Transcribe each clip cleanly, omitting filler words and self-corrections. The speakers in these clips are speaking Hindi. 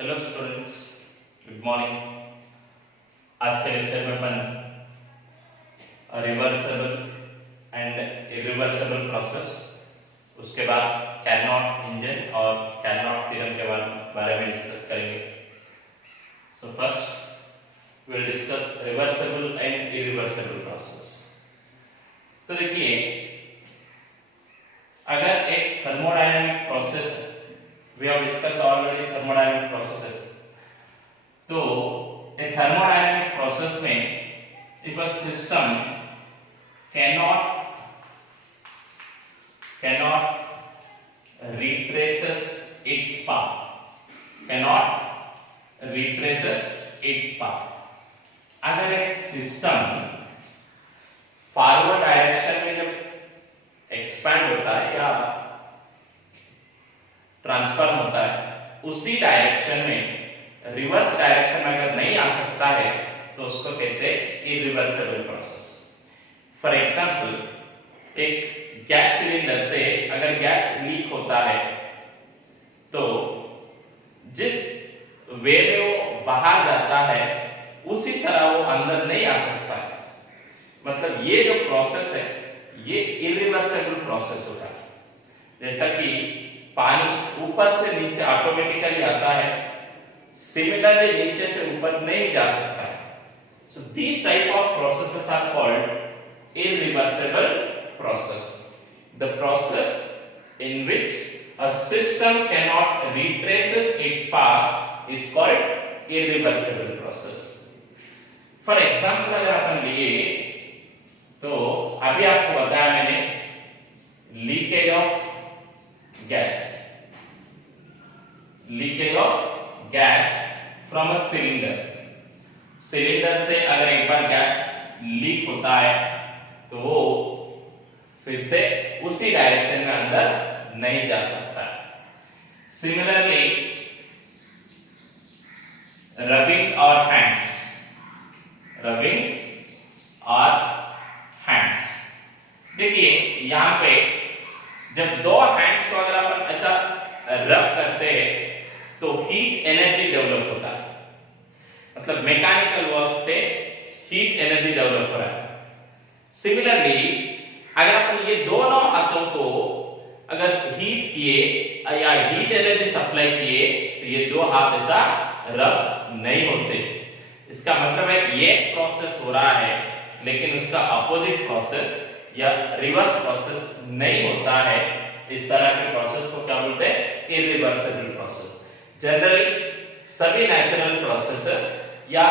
Hello students, good morning. आज के लेक्चर में अपन रिवर्सिबल एंड इरिवर्सिबल प्रोसेस, उसके बाद कैरनॉट इंजन और कैरनॉट थ्योरम के बारे में डिस्कस करेंगे। So first will discuss reversible and irreversible process. तो देखिए, अगर एक थर्मोडायनामिक प्रोसेस है, we have discussed already thermodynamic processes. तो a thermodynamic process में if a system cannot retraces its path, अगर एक सिस्टम फॉरवर्ड डायरेक्शन में जब एक्सपैंड होता है या ट्रांसफॉर्म होता है, उसी डायरेक्शन में रिवर्स डायरेक्शन में अगर नहीं आ सकता है तो उसको कहते हैं इरिवर्सिबल प्रोसेस। फॉर एग्जांपल, एक गैस सिलेंडर से अगर गैस लीक होता है तो जिस वे में वो बाहर जाता है उसी तरह वो अंदर नहीं आ सकता है। मतलब ये जो प्रोसेस है ये इरिवर्सिबल प्रोसेस होता है। जैसा कि पानी ऊपर से नीचे ऑटोमेटिकली आता है, सिमिलरली नीचे से ऊपर नहीं जा सकता है। So this type of processes are called irreversible process. The process in which a system can not retraces its path is called irreversible process. For example अगर अपन लिए तो अभी आपको बताया मैंने leakage of gas from a cylinder से अगर एक बार गैस लीक होता है तो वो फिर से उसी डायरेक्शन में अंदर नहीं जा सकता। सिमिलरली रबिंग और हैंड्स, देखिए यहां पे जब दो हैंड्स को अगर अपन ऐसा रब करते हैं तो हीट एनर्जी डेवलप होता है। मतलब मैकेनिकल वर्क से हीट एनर्जी डेवलप हो रहा है। सिमिलरली अगर अपन ये दोनों हाथों को अगर हीट किए या हीट एनर्जी सप्लाई किए तो ये दो हाथ ऐसा रब नहीं होते। इसका मतलब है ये प्रोसेस हो रहा है लेकिन उसका अपोजिट प्रोसेस या रिवर्स प्रोसेस नहीं होता है। इस तरह के प्रोसेस को क्या बोलते हैं? Irreversible process. जनरली सभी नेचुरल प्रोसेसेस या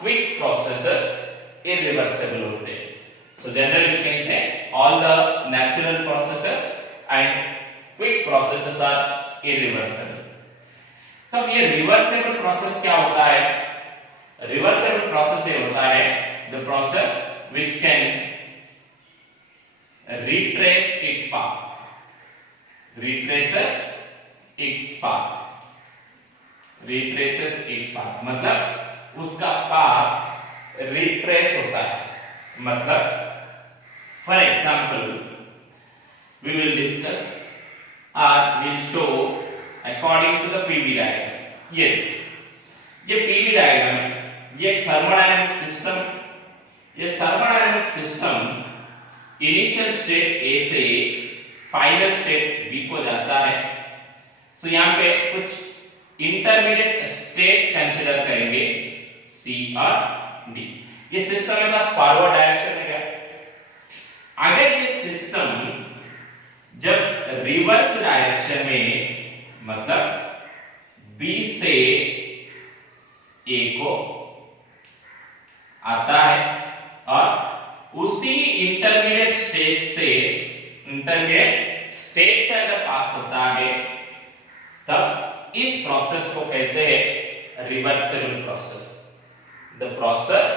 क्विक प्रोसेसेस इरिवर्सिबल होते हैं। So generally we can say all the natural processes and quick processes are irreversible. तब ये रिवर्सिबल प्रोसेस क्या होता है? रिवर्सिबल प्रोसेस ये होता है the process which can retraces its path, मतलब उसका पाथ रिट्रेस होता है। मतलब for example we will discuss or will show according to the PV diagram। ये PV diagram, ये thermodynamic system initial state A से फाइनल स्टेट बी को जाता है। सो यहाँ पे कुछ इंटरमीडिएट स्टेट्स कंसीडर करेंगे सी और डी। ये सिस्टम ऐसा फॉरवर्ड डायरेक्शन में गया। अगर ये सिस्टम जब रिवर्स डायरेक्शन में, मतलब बी से ए को आता है और उसी इंटरमीडिएट स्टेट से अगर पास होता है तब इस प्रोसेस को कहते हैं reversible process. The process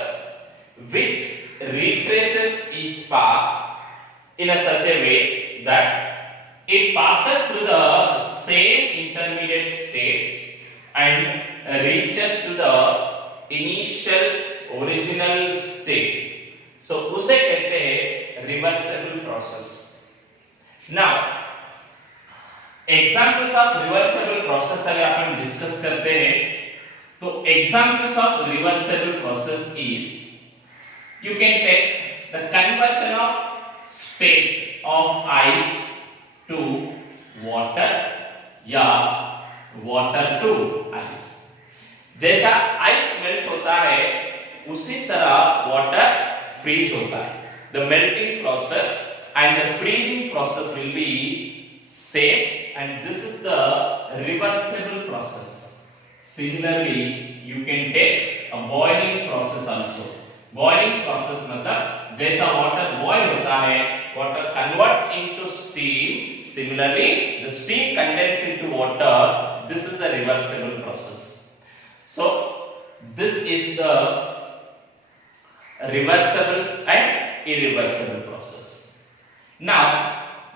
which retraces each path in a such a way that it passes through the same intermediate states and reaches to the initial original state। So उसे कहते हैं reversible process. Now examples of reversible process अगर अपन डिस्कस करते हैं तो examples of reversible process is you can take the conversion of state of ice to water या water to ice। जैसा आइस मेल्ट होता है उसी तरह वाटर फ्रीज होता है। The melting process and the freezing process will be same and this is the reversible process। Similarly you can take a boiling process also। Boiling process मतलब जैसा वाटर बॉयल होता है water converts into steam, similarly the steam condense into water, this is the reversible process. So this is the reversible and irreversible process. Now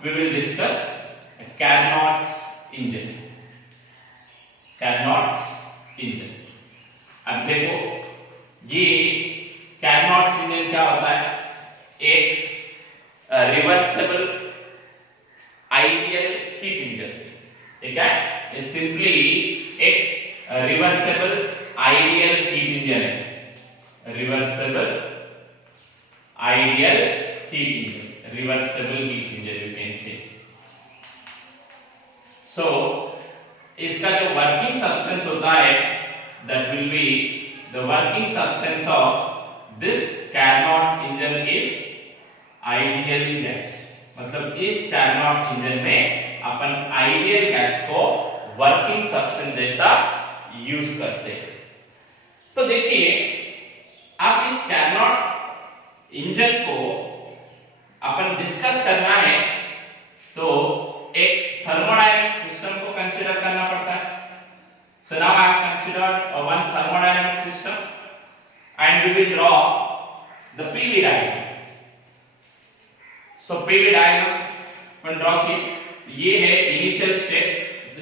we will discuss Carnot's engine. Carnot's engine, अब देखो ये Carnot's इंजन क्या होता है? एक रिवर्सिबल आइडियल हीट इंजन, ठीक है? ये सिंपली एक रिवर्सिबल आइडियल हीट इंजन है। Reversible ideal heat engine, reversible heat engine you can say. So इसका जो वर्किंग सब्सटेंस होता है that will be the working substance of This Carnot engine is ideal gas। मतलब इस Carnot इंजन में अपन आइडियल गैस को वर्किंग सब्सटेंस जैसा यूज करते हैं। तो देखिए आप इस Carnot इंजन को अपन डिस्कस करना है तो एक थर्मोडायनेमिक सिस्टम को कंसीडर करना पड़ता है। So now I have considered one thermodynamic system and we will draw the PV diagram। So PV diagram when draw की ये है initial state,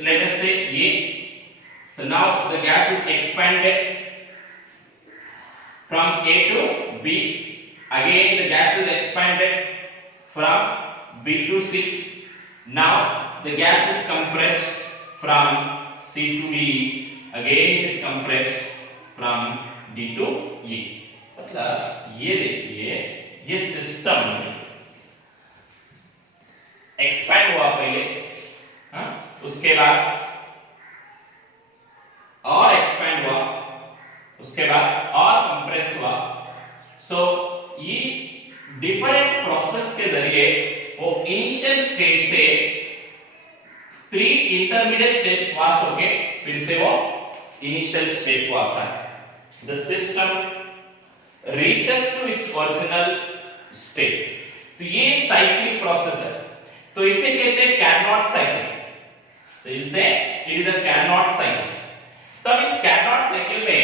let us say ये। So now the gas is expanded from A to B, again the gas is expanded from B to C, now the gas is compressed from C to D, again it is compressed from D to E। मतलब ये देखिए ये सिस्टम एक्सपैंड हुआ पहले, हाँ? उसके बाद और एक्सपैंड हुआ, उसके बाद और कंप्रेस हुआ। सो ये डिफरेंट प्रोसेस के जरिए वो इनिशियल स्टेज से 3 इंटरमीडिएट स्टेज पास होके फिर से वो इनिशियल स्टेज को आता है। The system reaches to its original state। तो ये साइक्लिक प्रोसेस है, तो इसे कहते हैं Carnot cycle. So you say it is a Carnot cycle। तो अब इस Carnot साइकिल में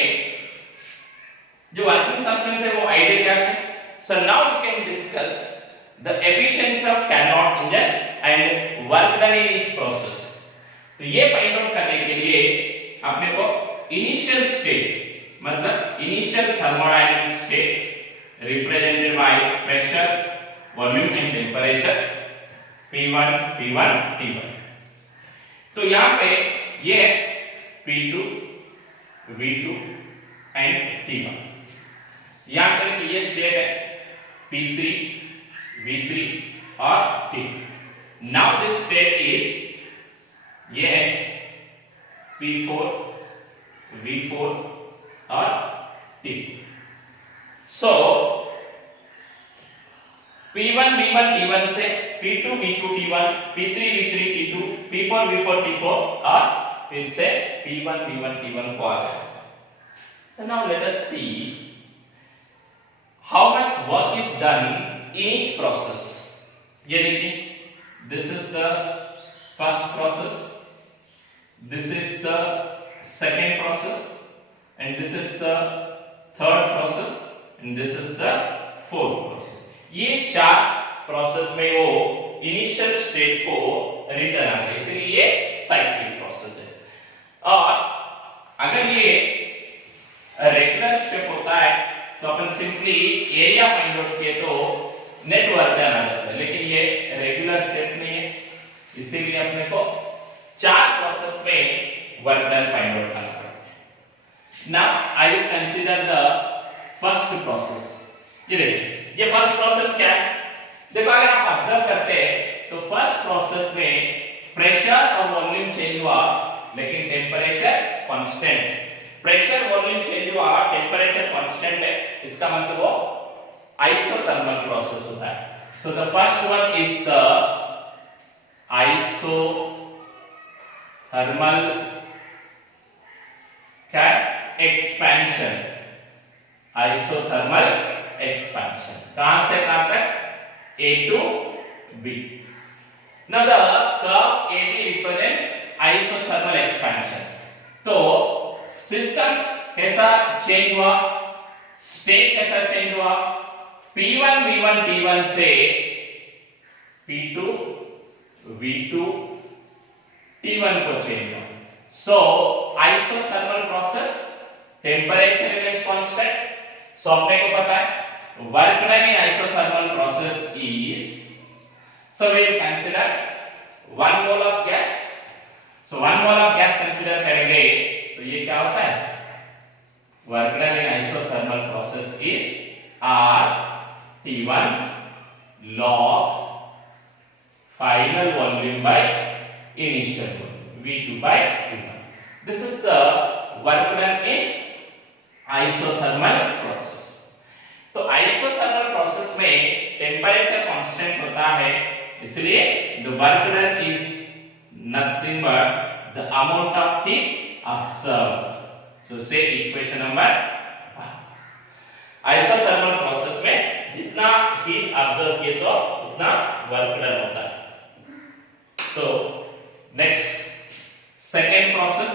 जो वर्किंग सब्सटेंस है वो आइडियल गैस है। So now we can discuss the efficiency of Carnot engine and work done in each process। तो ये फाइंड आउट करने के लिए अपने को इनिशियल स्टेट मतलब initial thermodynamic state represented by pressure, volume and temperature P1, P1, T1। तो यहाँ पे ये P2, V2 एंड T1। यहाँ पे ये स्टेट है P3, V3 और T। Now this state is ये है P4, V4 और T। सो P1 V1 T1 से P2 V2 T1, P3 V3 T2, P4 V4 T4 और फिर से P1 V1 T1 को आ गया। So now let us see how much work is done in each process। ये देखिए, this is the first process, this is the second process, and this is the third process, and this is the fourth process। ये 4 प्रोसेस में वो इनिशियल स्टेज को रिटर्न आ गया, इसलिए ये साइक्लिक प्रोसेस है। और अगर ये रेगुलर स्टेप होता है तो अपन सिंपली एरिया फाइंड आउट किए तो नेट वर्क डन आ जाता है, लेकिन ये रेगुलर स्टेप नहीं है, इसीलिए अपने को चार प्रोसेस में वर्क डन फाइंड आउट करना पड़ता है। Now I will consider the first process. ये देखिए, ये फर्स्ट प्रोसेस क्या है? देखो, अगर आप ऑब्जर्व करते हैं तो फर्स्ट प्रोसेस में प्रेशर और वॉल्यूम चेंज हुआ लेकिन temperature constant. Pressure volume change हुआ, टेम्परेचर कांस्टेंट है, इसका मतलब वो आइसोथर्मल प्रोसेस होता है। So the first one is the isothermal क्या? एक्सपेंशन। आइसोथर्मल एक्सपेंशन कहां से कहां तक? A to B. Now the curve AB represents isothermal expansion. तो सिस्टम कैसा चेंज हुआ, स्टेट कैसा चेंज हुआ? P1 V1 T1 से P2 V2 T1 को चेंज हुआ। So isothermal process, temperature remains constant. So अपने को पता है work done in isothermal process is, so we will consider 1 mole of gas. So 1 mole of gas consider करेंगे तो ये क्या होता है? Work done in isothermal process is R T1 log final volume by initial volume V2 by V1. This is the work done in isothermal process. तो आइसोथर्मल प्रोसेस में टेम्परेचर कांस्टेंट होता है, इसलिए the work done is nothing but the amount of heat observed. So से इक्वेशन नंबर 1। आइसोथर्मल प्रोसेस में जितना हीट ऑब्जर्व किए तो उतना वर्क डन होता है। So next second process.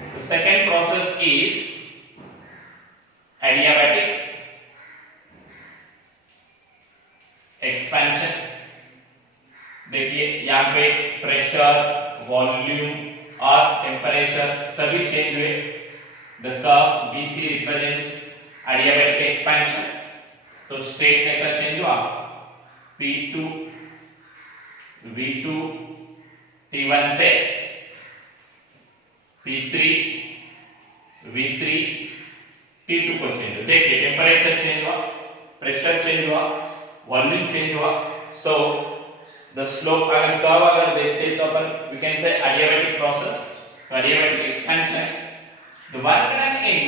The second process is adiabatic expansion. देखिए यहां पे प्रेशर, वॉल्यूम और टेम्परेचर सभी चेंज हुए। The curve BC represents adiabatic expansion. तो स्टेट कैसा चेंज हुआ? P2 V2 T1 से P3 V3 T2 को चेंज हुआ। देखिए टेम्परेचर चेंज हुआ, प्रेशर चेंज हुआ, वॉल्यूम चेंज हुआ। सो द स्लोप अगर कर्व अगर देखते तो अपन we can say adiabatic process, adiabatic expansion. The work done in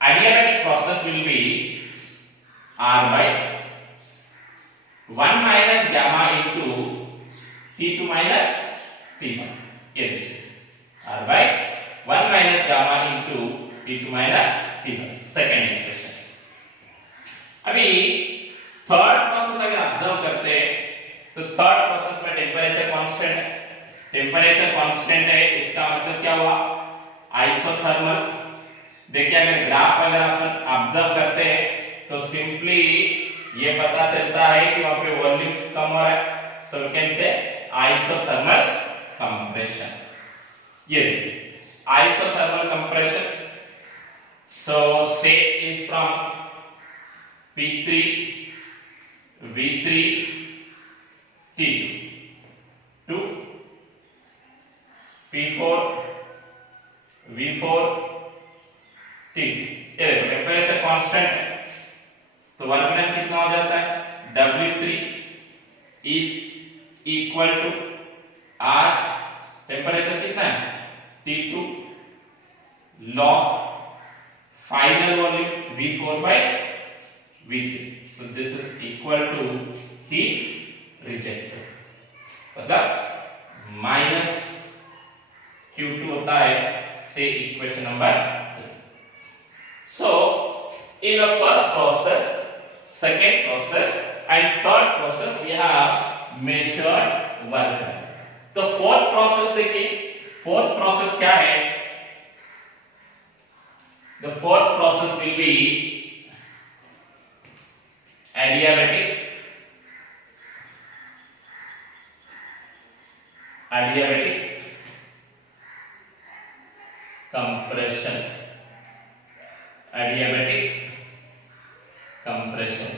adiabatic process will be R by 1 minus gamma into T2 minus T1। ये देखिए R by 1 minus gamma into T2 minus T1, second equation. अभी थर्ड प्रोसेस अगर ऑब्जर्व करते हैं तो थर्ड प्रोसेस में टेम्परेचर कांस्टेंट है। टेम्परेचर कांस्टेंट है, इसका मतलब क्या हुआ? आइसोथर्मल। देखिए अगर ग्राफ अगर अपन ऑब्जर्व करते हैं तो सिंपली ये पता चलता है कि वहां पे वॉल्यूम कम हो रहा है। So we can say isothermal compression. ये देखिए isothermal compression. So state is from P3 V3 T2 to P4 V4 T2। ये देखो टेम्परेचर कांस्टेंट है तो वर्क डन कितना हो जाता है? W3 is equal to R, temperature कितना है? T2 log final volume V4 by V3। So this is equal to heat rejected, मतलब माइनस Q2 होता है से equation number 3। So in the first process, second process and third process we have measured work done। तो fourth process देखिए, fourth process क्या है? The fourth process will be adiabatic compression। adiabatic compression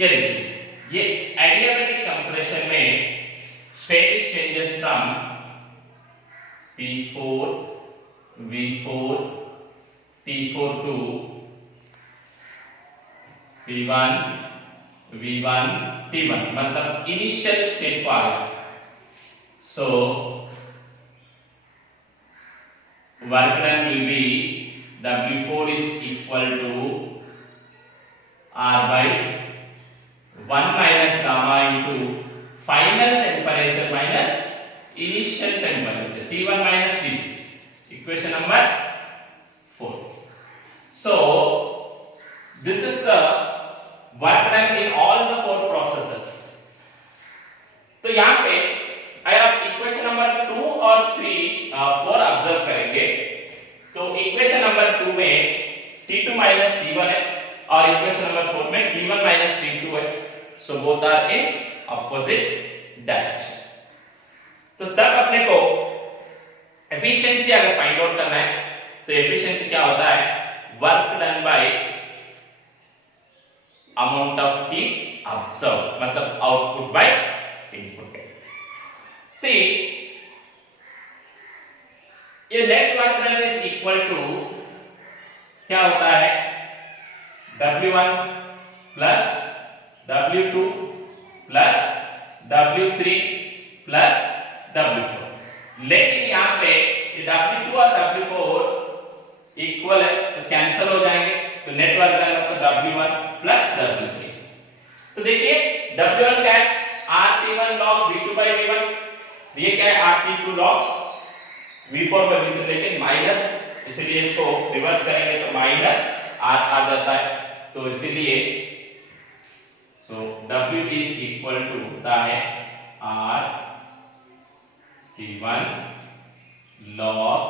ये देखिए, ये adiabatic compression में state change changes from P4 V4 T4 to P1 V1 T1, मतलब इनिशियल स्टेट को आ गया। So work done will be W4 is equal to R by 1 minus gamma into final temperature minus initial temperature T1 minus T2. Equation number 4. So this is the work done in all the 4 processes. तो यहाँ पे अगर आप इक्वेशन नंबर 2 और 4 ऑब्जर्व करेंगे तो इक्वेशन नंबर 2 में T2 minus T1 है और इक्वेशन नंबर 4 में T1 minus T2 है। So both are in opposite direction. तो तब अपने को एफिशिएंसी अगर फाइंड आउट करना है तो एफिशिएंसी क्या होता है, work done by amount of heat observe, मतलब आउटपुट बाय इनपुट। सी ये net work done is equal to क्या होता है, W1 plus W2 plus W3 plus W4। लेकिन यहाँ पे ये W2 और W4 इक्वल है तो कैंसिल हो जाएंगे, तो नेट वर्क डन मतलब W1 प्लस W3। तो देखिए W1 क्या है, RT1 log V2 by V1, ये क्या है RT2 log V4 by V3, लेकिन माइनस, इसलिए इसको रिवर्स करेंगे तो माइनस R आ जाता है। तो इसीलिए W is equal to होता है R T1 log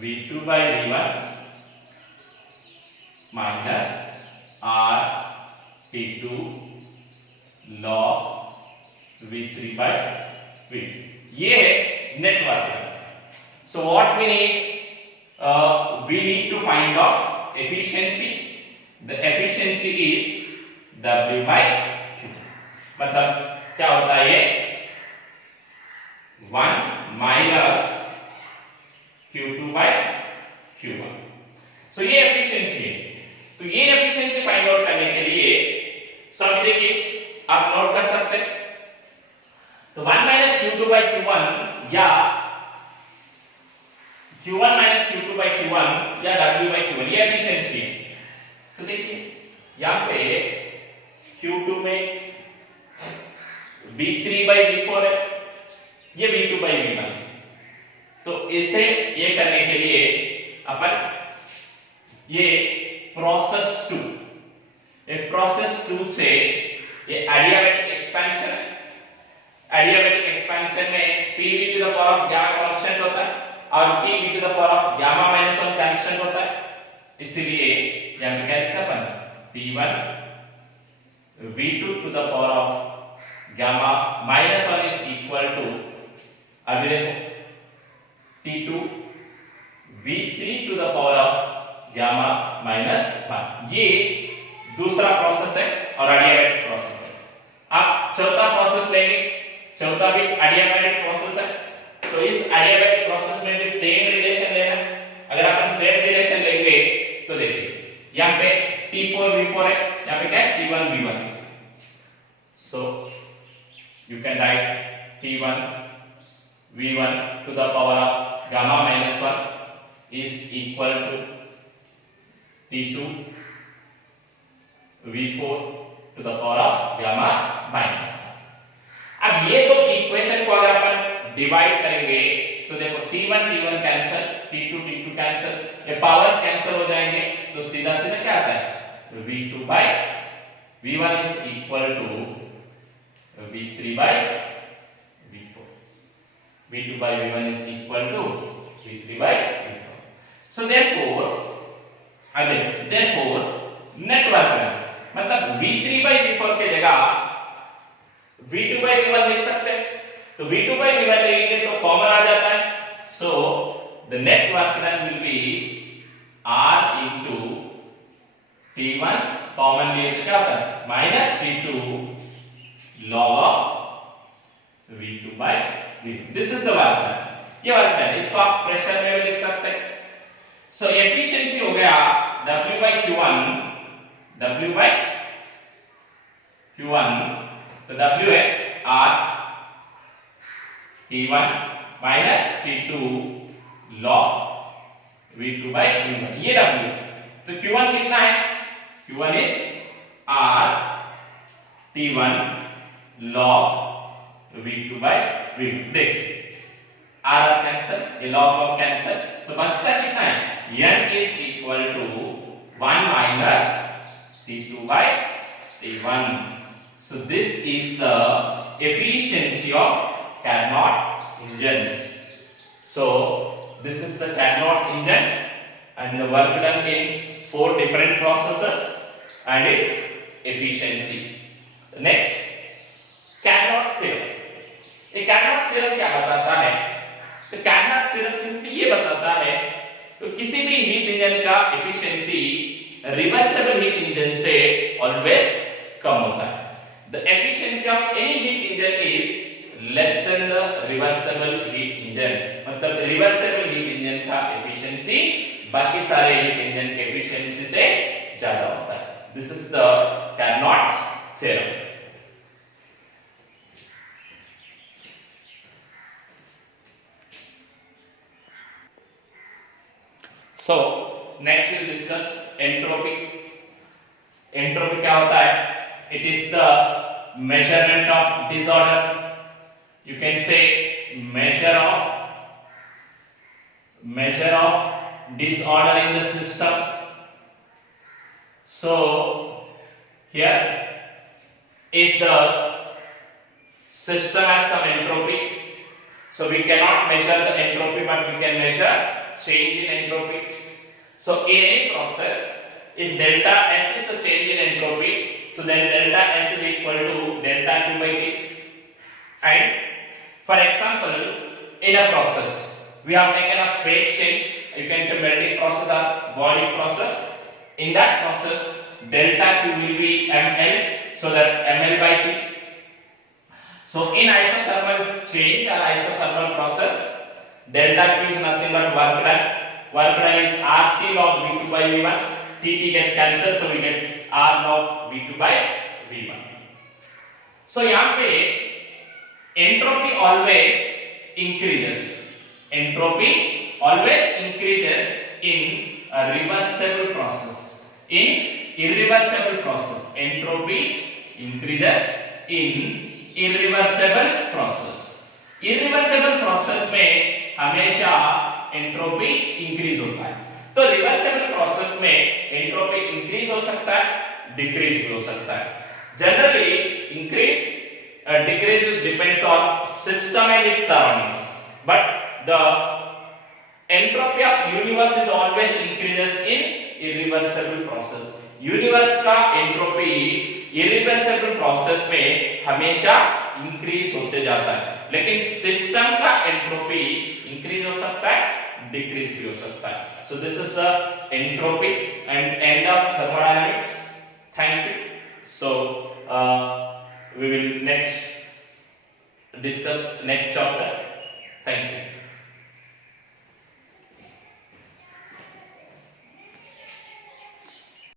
V2 by V1 minus R T2 log V3 by V2। ये है network. So what we need to find out efficiency. The efficiency is W by Q, मतलब क्या होता है ये 1 minus Q2 by Q1। So ये एफिशिएंसी है। तो ये एफिशिएंसी फाइंड आउट करने के लिए सब देखिए आप नोट कर सकते हैं। तो 1 minus Q2 by Q1 या Q1 minus Q2 by Q1 या W by Q1 ये एफिशिएंसी है। तो देखिए यहाँ पे Q2 में V3 by V4 है, ये V2 by V1। तो इसे ये करने के लिए अपन ये प्रोसेस 2 से ये एडियाबैटिक एक्सपेंशन है। एडियाबैटिक एक्सपेंशन में PV to the power of gamma constant होता है और PV to the power of gamma minus 1 constant होता है। इसलिए यहां पे क्या लिखा अपन T1 V2 to the power of gamma minus 1 is equal to, अभी देखो T2 V3 to the power of gamma minus 1। ये दूसरा प्रोसेस है और एडियाबैटिक प्रोसेस है। आप चौथा प्रोसेस लेंगे, चौथा भी एडियाबैटिक प्रोसेस है। तो इस एडियाबैटिक प्रोसेस में भी सेम रिलेशन लेना। अगर अपन सेम रिलेशन लेंगे तो देखिए यहाँ पे T4 V4 है, यहाँ पे क्या है T1 V1। So you can write T1 V1 to the power of gamma minus 1 is equal to T2 V4 to the power of gamma minus 1। अब ये दो इक्वेशन को अगर अपन डिवाइड करेंगे तो देखो T1 T1 cancel, T2 T2 cancel, ये पावर्स कैंसिल हो जाएंगे तो सीधा सीधा क्या आता है V2 by V1 is equal to V3 by V4। V2 by V1 is equal to V3 by V4। So therefore network मतलब V3 by V4 के जगह V2 by V1 लिख सकते हैं। तो V2 by V1 लेंगे तो कॉमन आ जाता है। So the net work done will be R into T1 common लिए तो क्या होता है minus T2 log of V2 by V1. This is the work done. ये वर्क डन, इसको आप प्रेशर में भी लिख सकते हैं. सो एफिशिएंसी हो गया W by Q1, W by Q1, तो W है R T1 minus T2 log V2 by V1, ये W. तो Q1 कितना है? Q1 is R T1 log V2 by V1. देख R कैंसिल, ये log कैंसिल, तो बचता कितना है? N is equal to 1 minus T2 by T1. So this is the efficiency of Carnot engine. So this is the Carnot engine and the work done in 4 different processes and its efficiency. Next, Carnot's theorem. ये Carnot's theorem क्या बताता है? तो Carnot's theorem सिंपली ये बताता है तो किसी भी हीट इंजन का एफिशिएंसी रिवर्सिबल हीट इंजन से ऑलवेज कम होता है. The efficiency of any heat engine is less than the reversible heat engine. मतलब रिवर्सिबल हीट इंजन का एफिशिएंसी बाकी सारे हीट इंजन के एफिशिएंसी से ज्यादा होता है. This is the Carnot's theorem. So next we will discuss entropy. Entropy क्या होता है? It is the measurement of disorder. You can say measure of disorder in the system. So here, if the system has some entropy, so we cannot measure the entropy, but we can measure change in entropy. So in any process, if delta S is the change in entropy, so then delta S is equal to delta Q by T. And for example, in a process, we have taken a phase change. You can say melting process or boiling process. In that process, delta Q will be mL, so that mL by T. So in isothermal change or isothermal process, delta Q is nothing but work done. Work done is RT log V2 by V1. TT gets cancelled, so we get R log V2 by V1. So यहाँ पे entropy always increases. Entropy always increases in a reversible process. In irreversible process, entropy increases in irreversible process. Irreversible process में हमेशा एंट्रोपी इंक्रीज होता है. तो रिवर्सिबल प्रोसेस में एंट्रोपी इंक्रीज हो सकता है, डिक्रीज भी हो सकता है. Generally increase decreases depends on system and its surroundings, but the entropy of universe is always increases in irreversible process. Universe का एंट्रोपी इरिवर्सिबल प्रोसेस में हमेशा इंक्रीज होते जाता है, लेकिन सिस्टम का एंट्रोपी इंक्रीज हो सकता है, डिक्रीज भी हो सकता है. So this is the entropy and end of thermodynamics. Thank you. So we will next discuss next chapter. Thank you.